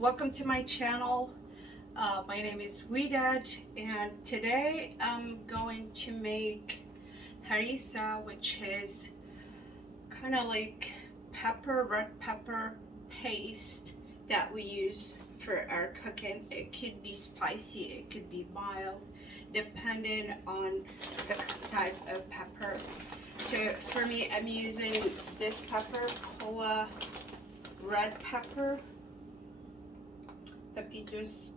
welcome to my channel. My name is Widad, and today I'm going to make harissa, which is kind of like red pepper paste that we use for our cooking. It could be spicy, it could be mild, depending on the type of pepper. So for me, I'm using this pepper, Cola red pepper, Pepitos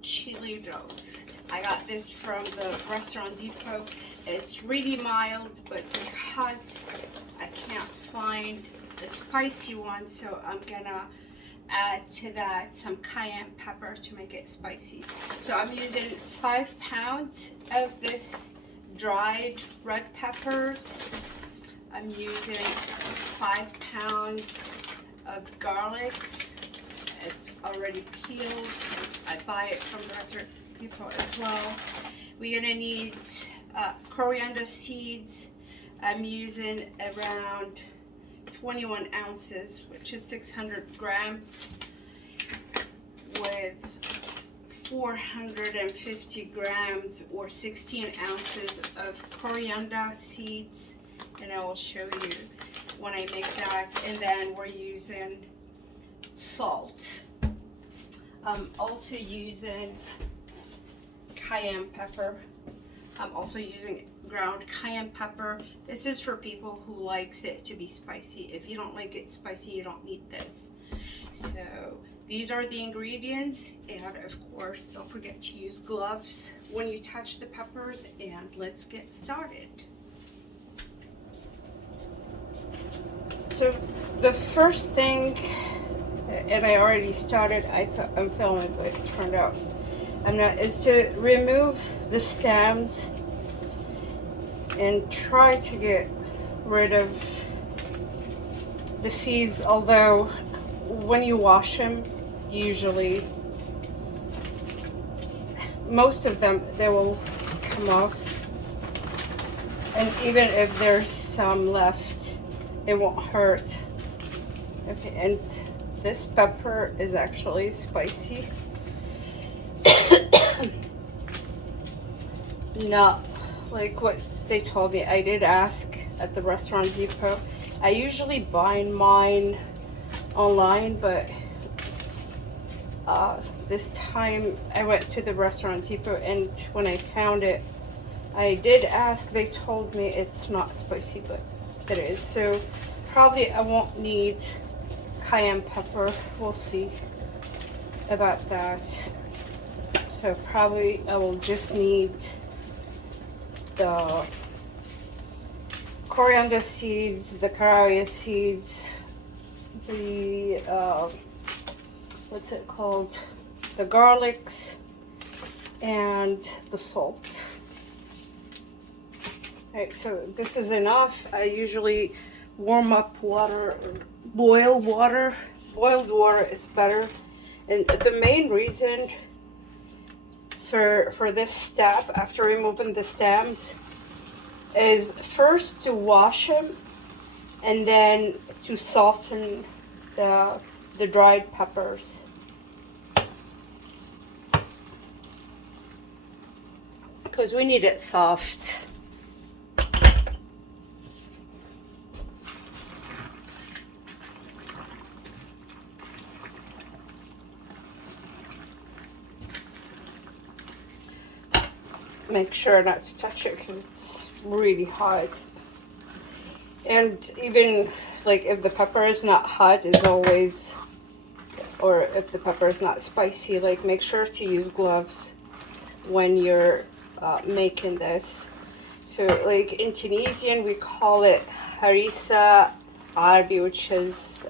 chili rose. I got this from the restaurant Depot. It's really mild, but because I can't find the spicy one, so I'm gonna add to that some cayenne pepper to make it spicy. So I'm using 5 pounds of this dried red peppers. I'm using 5 pounds of garlics. It's already peeled. I buy it from the restaurant Depot as well. We're gonna need coriander seeds. I'm using around 21 ounces, which is 600 grams, with 450 grams or 16 ounces of coriander seeds, and I will show you when I make that. And then we're using salt. I'm also using cayenne pepper. I'm also using ground cayenne pepper. This is for people who likes it to be spicy. If you don't like it spicy, you don't need this. So these are the ingredients, and of course don't forget to use gloves when you touch the peppers. And let's get started. So the first thing, and I already started, I thought I'm filming, but it turned out I'm not, is to remove the stems and try to get rid of the seeds, although when you wash them, usually most of them, they will come off, and even if there's some left, it won't hurt. Okay, and this pepper is actually spicy. Not like what they told me. I did ask at the restaurant Depot. I usually buy mine online, but this time I went to the restaurant Depot, and when I found it, I did ask. They told me it's not spicy, but it is. So probably I won't need cayenne pepper. We'll see about that. So probably I will just need the coriander seeds, the caraway seeds, the what's it called, the garlics, and the salt. Alright, so this is enough. I usually warm up water, boiled water. Boiled water is better. And the main reason for this step, after removing the stems, is first to wash them and then to soften the dried peppers. Because we need it soft. Make sure not to touch it because it's really hot. And even like if the pepper is not hot, it's always, or if the pepper is not spicy, like make sure to use gloves when you're making this. So like in Tunisian we call it harissa Arabi, which is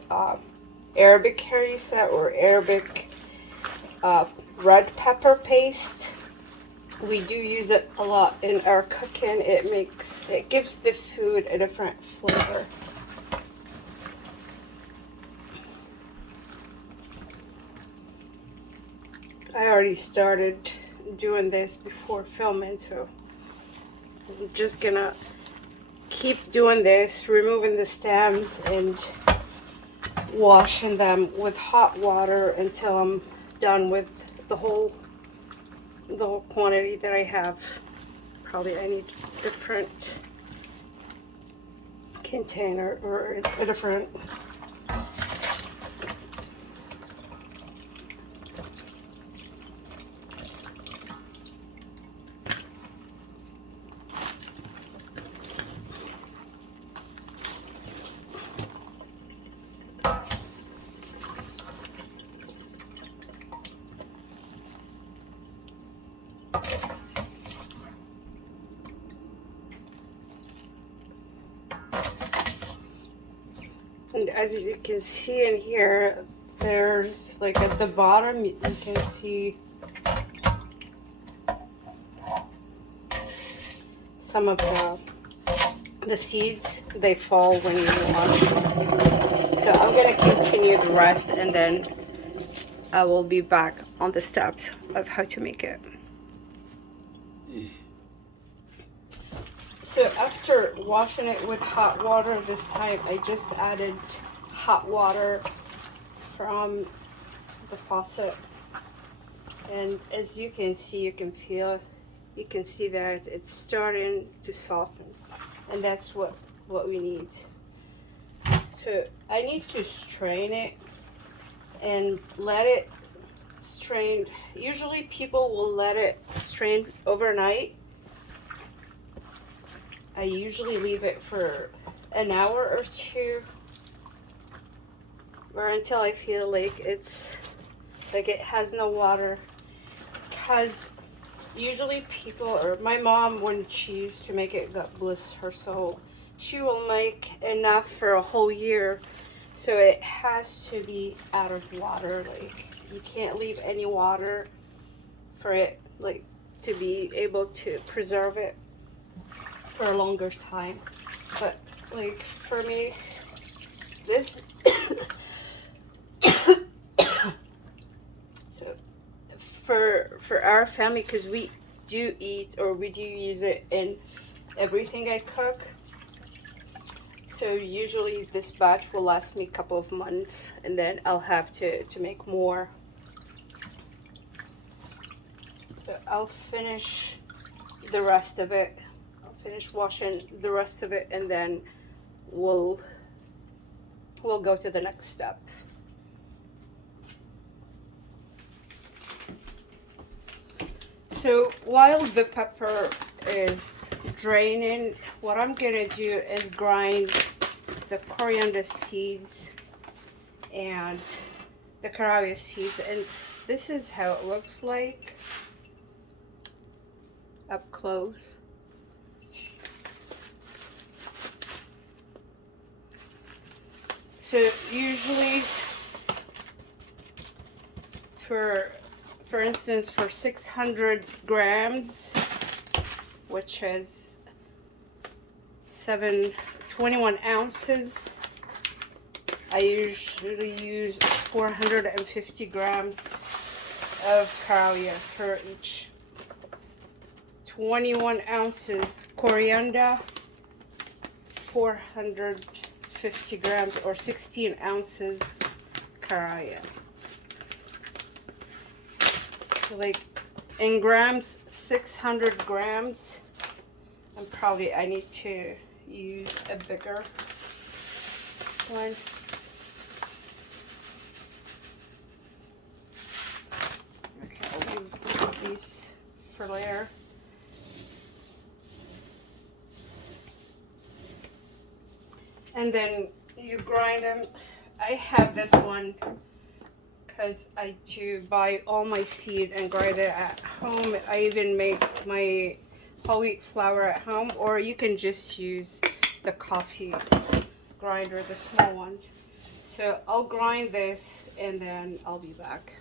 Arabic harissa or Arabic red pepper paste. We do use it a lot in our cooking. It gives the food a different flavor. I already started doing this before filming, so I'm just gonna keep doing this, removing the stems and washing them with hot water until I'm done with the whole quantity that I have. Probably I need a different container or a different. And as you can see in here, there's like at the bottom, you can see some of the seeds. They fall when you wash. So I'm gonna continue the rest, and then I will be back on the steps of how to make it. So after washing it with hot water this time, I just added hot water from the faucet. And as you can see, you can see that it's starting to soften. And that's what we need. So I need to strain it and let it strain. Usually people will let it strain overnight. I usually leave it for an hour or two, or until I feel like it's like it has no water. Because usually people, or my mom, when she used to make it, God bless her soul, she will make enough for a whole year. So it has to be out of water. Like, you can't leave any water for it, like, to be able to preserve it for a longer time. But like for me, this so for our family, because we do eat, or we do use it in everything I cook, so usually this batch will last me a couple of months, and then I'll have to make more. So I'll finish the rest of it. Finish washing the rest of it, and then we'll go to the next step. So while the pepper is draining, what I'm gonna do is grind the coriander seeds and the caraway seeds, and this is how it looks like up close. So usually, for instance, for 600 grams, which is 21 ounces, I usually use 450 grams of caraway for each 21 ounces coriander, 450 grams or 16 ounces caraway. So like in grams, 600 grams, and probably I need to use a bigger one. Okay, I'll leave these for later. And then you grind them. I have this one because I do buy all my seed and grind it at home. I even make my whole wheat flour at home, or you can just use the coffee grinder, the small one. So I'll grind this and then I'll be back.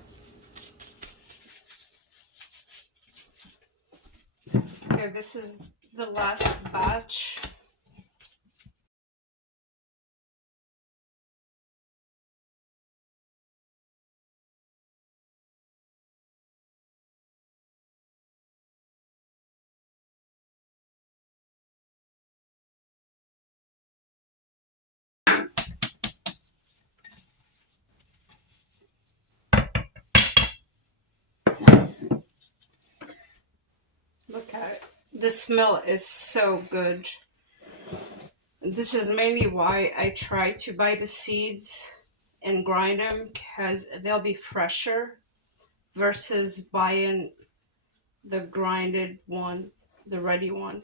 Okay, this is the last batch. The smell is so good. This is mainly why I try to buy the seeds and grind them, because they'll be fresher versus buying the grinded one, the ready one.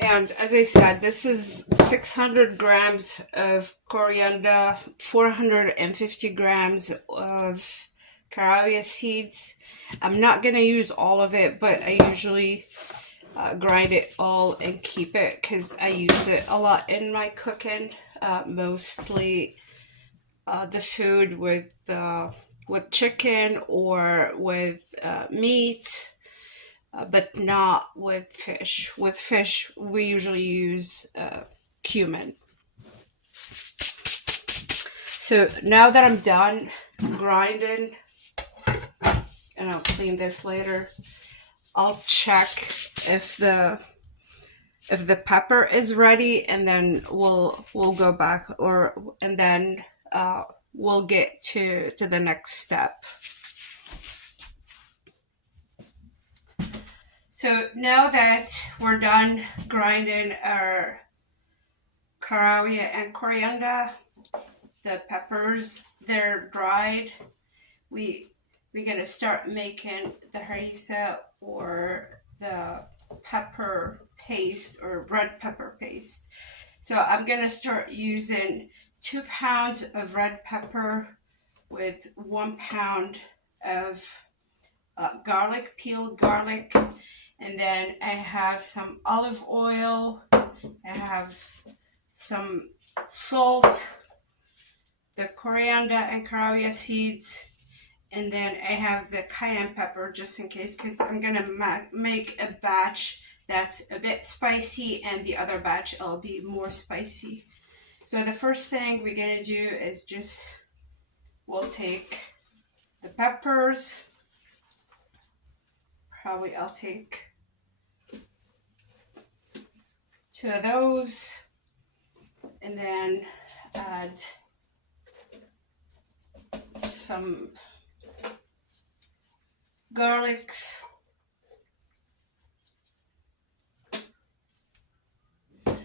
And as I said, this is 600 grams of coriander, 450 grams of caraway seeds. I'm not going to use all of it, but I usually grind it all and keep it because I use it a lot in my cooking. Mostly the food with chicken or with meat, but not with fish. With fish, we usually use cumin. So now that I'm done grinding, and I'll clean this later, I'll check if the pepper is ready, and then we'll go back, and then we'll get to the next step. So now that we're done grinding our caraway and coriander, the peppers, they're dried. We're gonna start making the harissa, or the pepper paste, or red pepper paste. So I'm gonna start using 2 pounds of red pepper with 1 pound of garlic, peeled garlic, and then I have some olive oil, I have some salt, the coriander and caraway seeds, and then I have the cayenne pepper just in case, because I'm gonna make a batch that's a bit spicy, and the other batch will be more spicy. So the first thing we're gonna do is we'll take the peppers. Probably I'll take 2 of those, and then add some garlics.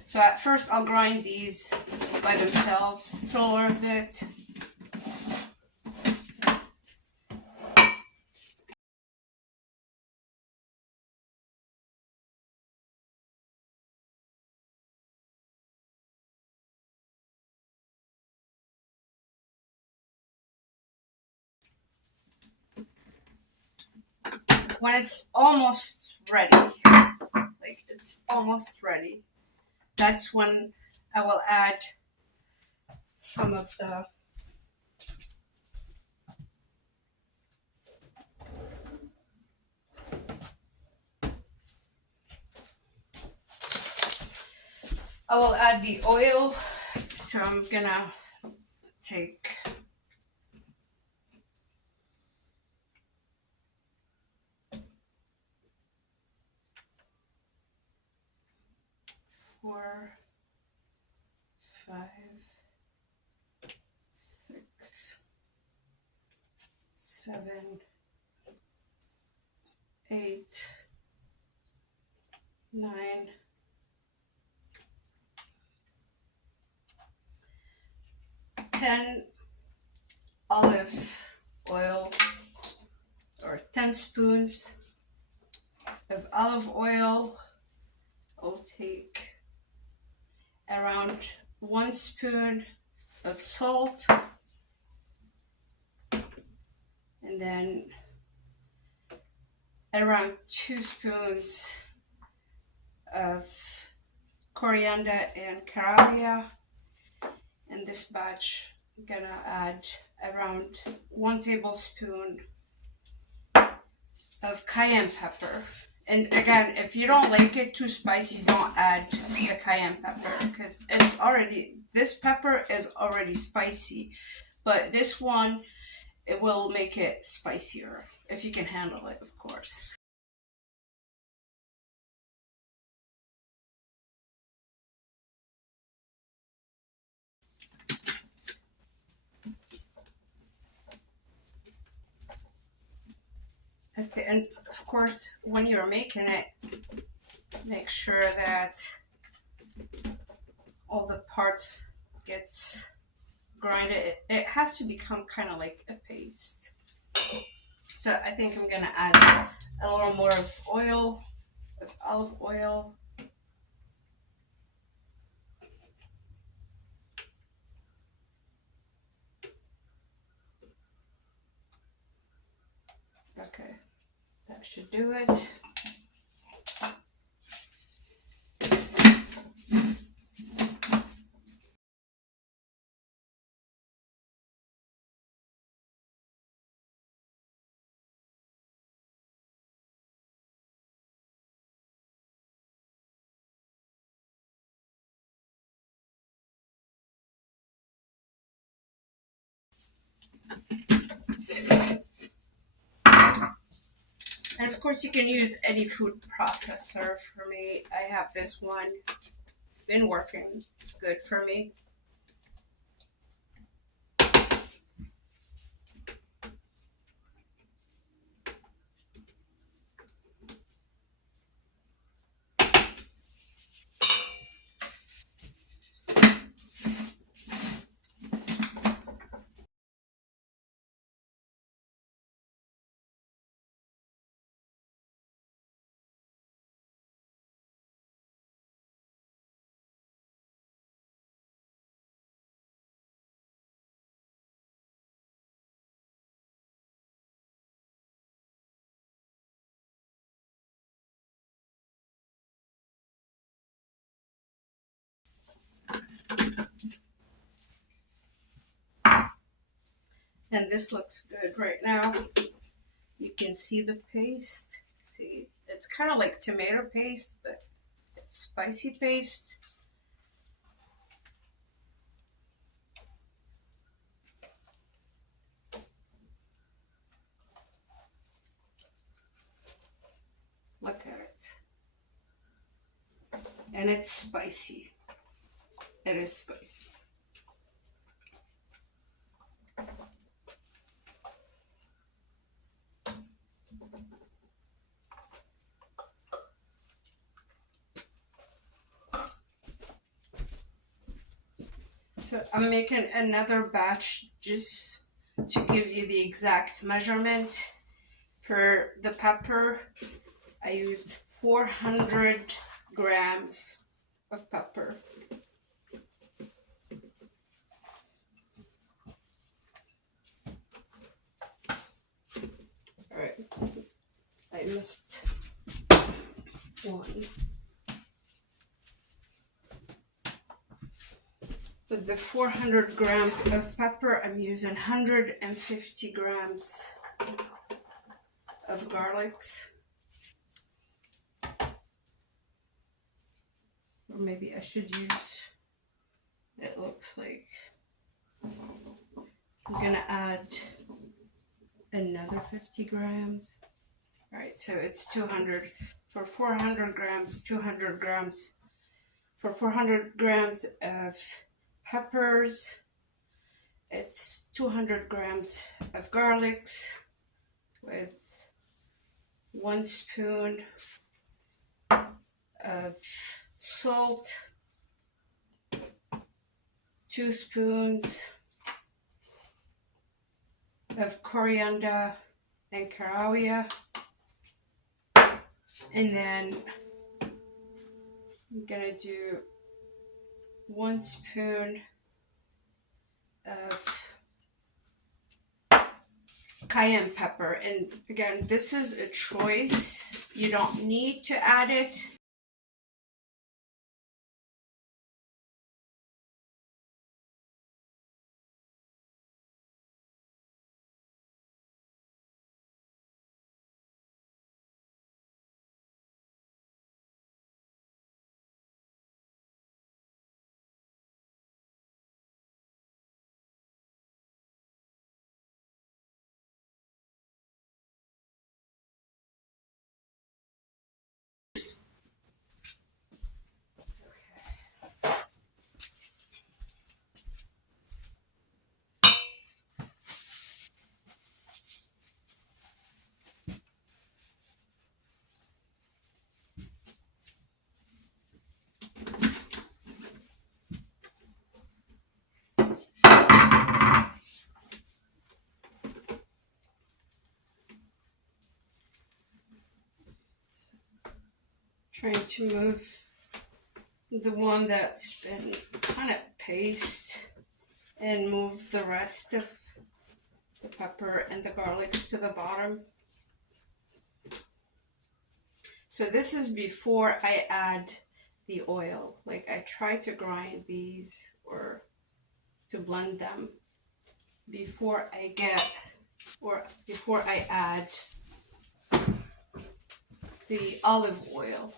So at first I'll grind these by themselves for a little bit. When it's almost ready, like it's almost ready, that's when I will add some of the oil. So I'm gonna take 4, 5, 6, 7, 8, 9, 10 olive oil, or 10 spoons of olive oil. I'll take around 1 spoon of salt, and then around 2 spoons of coriander and caraway. In this batch, I'm gonna add around 1 tablespoon of cayenne pepper. And again, if you don't like it too spicy, don't add the cayenne pepper, because this pepper is already spicy, but this one, it will make it spicier, if you can handle it, of course. And of course, when you're making it, make sure that all the parts gets grinded. It has to become kind of like a paste. So I think I'm gonna add a little more of oil, of olive oil. Okay, that should do it. And of course, you can use any food processor. For me, I have this one. It's been working good for me. And this looks good right now. You can see the paste. See, it's kind of like tomato paste, but it's spicy paste. Look at it. And it's spicy. It is spicy. So I'm making another batch just to give you the exact measurement. For the pepper, I used 400 grams of pepper. All right, I missed one. With the 400 grams of pepper, I'm using 150 grams of garlics. Or maybe I should use, it looks like, I'm gonna add another 50 grams. All right, so it's 200 for 400 grams, 200 grams. For 400 grams of peppers, it's 200 grams of garlics with 1 spoon of salt, 2 spoons of coriander and caraway, and then I'm gonna do 1 spoon of cayenne pepper. And again, this is a choice. You don't need to add it. Trying to move the one that's been kind of paste and move the rest of the pepper and the garlics to the bottom. So this is before I add the oil. Like I try to grind these or to blend them before I add the olive oil.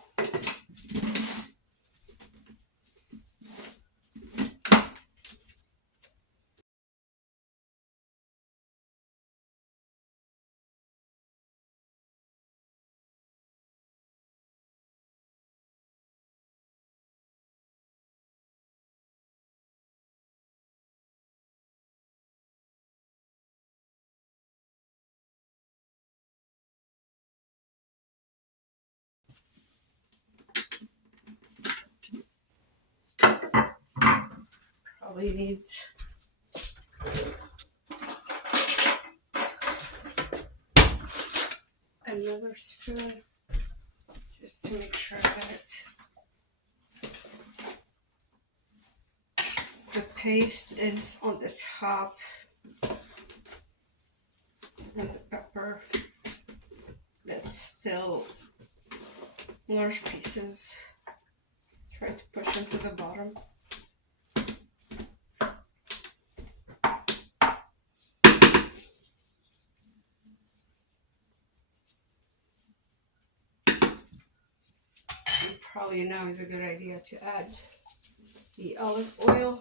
Probably needs another spoon just to make sure that the paste is on the top and the pepper that's still large pieces. Try to push them to the bottom. Probably now is a good idea to add the olive oil.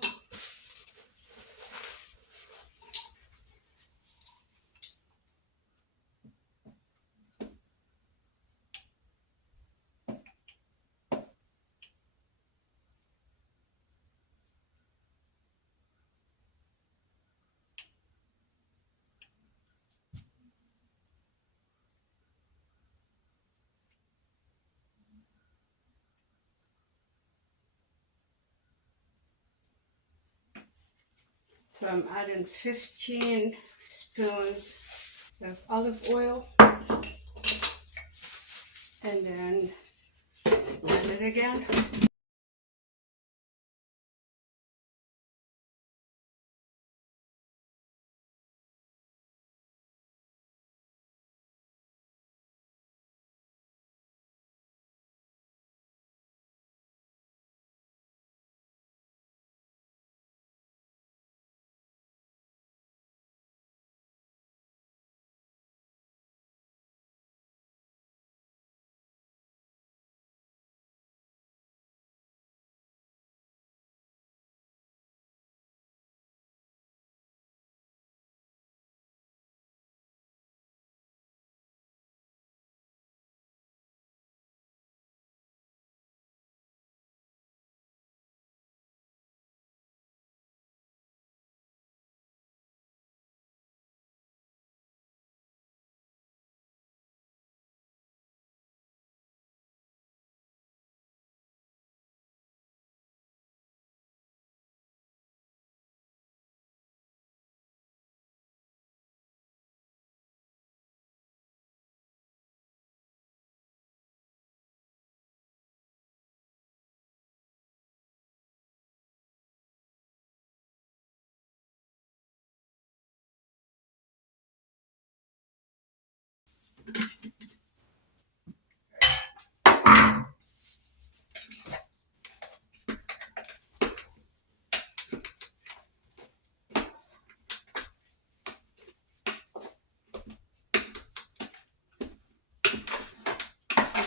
So I'm adding 15 spoons of olive oil and then blend it again.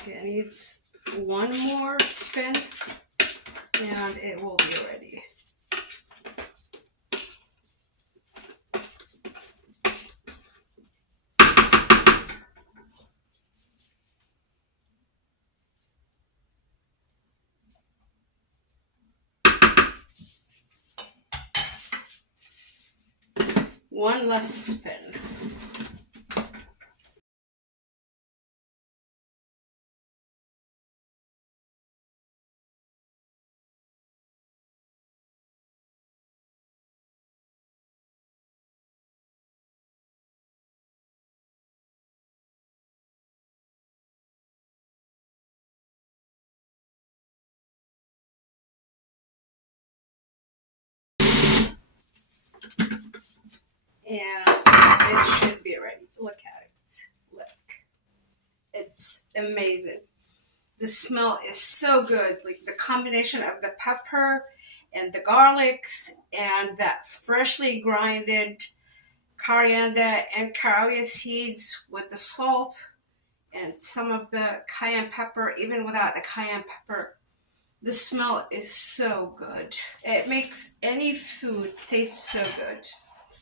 Okay, it needs one more spin and it will be ready. One less spin. and it should be ready. Look at it. Look. It's amazing. The smell is so good. Like the combination of the pepper and the garlics and that freshly grinded coriander and caraway seeds with the salt and some of the cayenne pepper, even without the cayenne pepper. The smell is so good. It makes any food taste so good.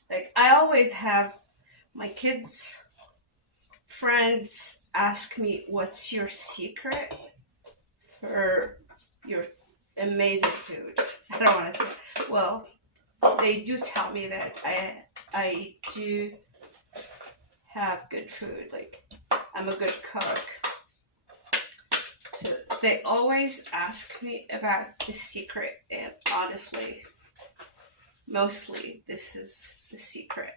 Like I always have my kids, friends ask me, what's your secret for your amazing food? I don't want to say, well, they do tell me that I do have good food. Like I'm a good cook. So they always ask me about the secret, and honestly, mostly this is the secret.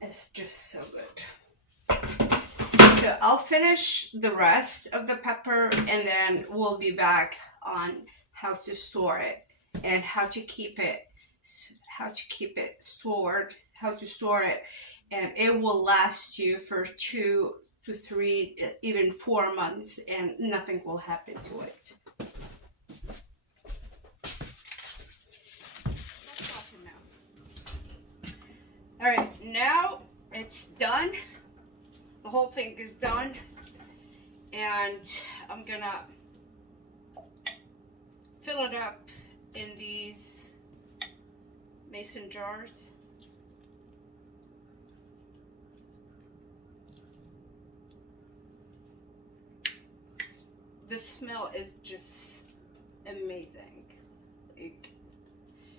It's just so good. So I'll finish the rest of the pepper and then we'll be back on how to store it and how to keep it stored, how to store it, and it will last you for 2 to 3, even 4 months, and nothing will happen to it. All right, now it's done. The whole thing is done, and I'm gonna fill it up in these mason jars. The smell is just amazing.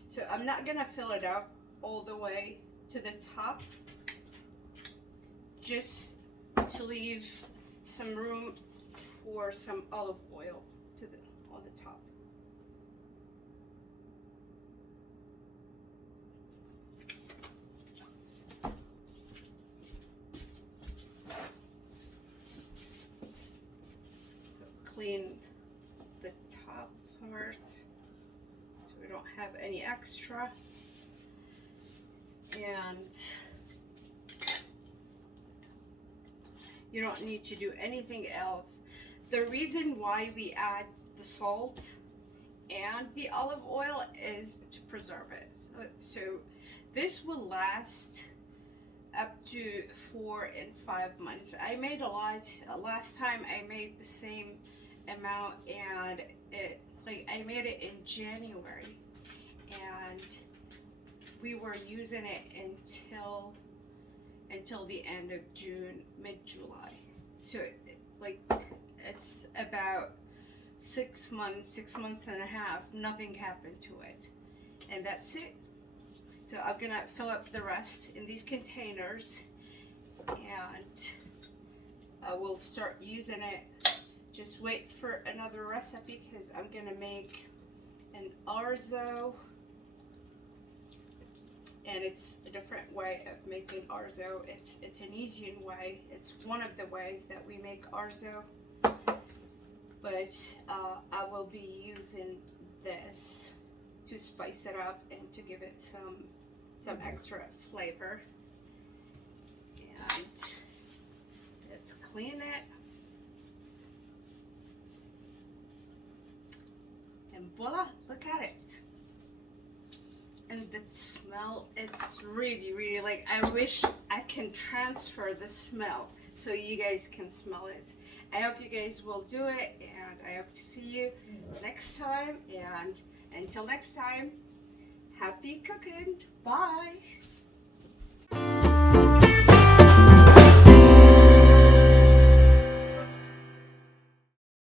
So I'm not gonna fill it up all the way to the top, just to leave some room for some olive oil on the top. So clean the top part so we don't have any extra. And you don't need to do anything else. The reason why we add the salt and the olive oil is to preserve it. So this will last up to 4 and 5 months. I made a lot. Last time I made the same amount, and I made it in January, and we were using it until the end of June, mid-July. So it's about 6 months, 6 months and a half, nothing happened to it. And that's it. So I'm gonna fill up the rest in these containers, and I will start using it. Just wait for another recipe, because I'm gonna make an orzo. And it's a different way of making orzo. It's a Tunisian way. It's one of the ways that we make orzo. But I will be using this to spice it up and to give it some extra flavor. And let's clean it. And voila, look at it. And the smell, it's really, really, like, I wish I can transfer the smell so you guys can smell it. I hope you guys will do it, and I hope to see you next time. And until next time, happy cooking. Bye.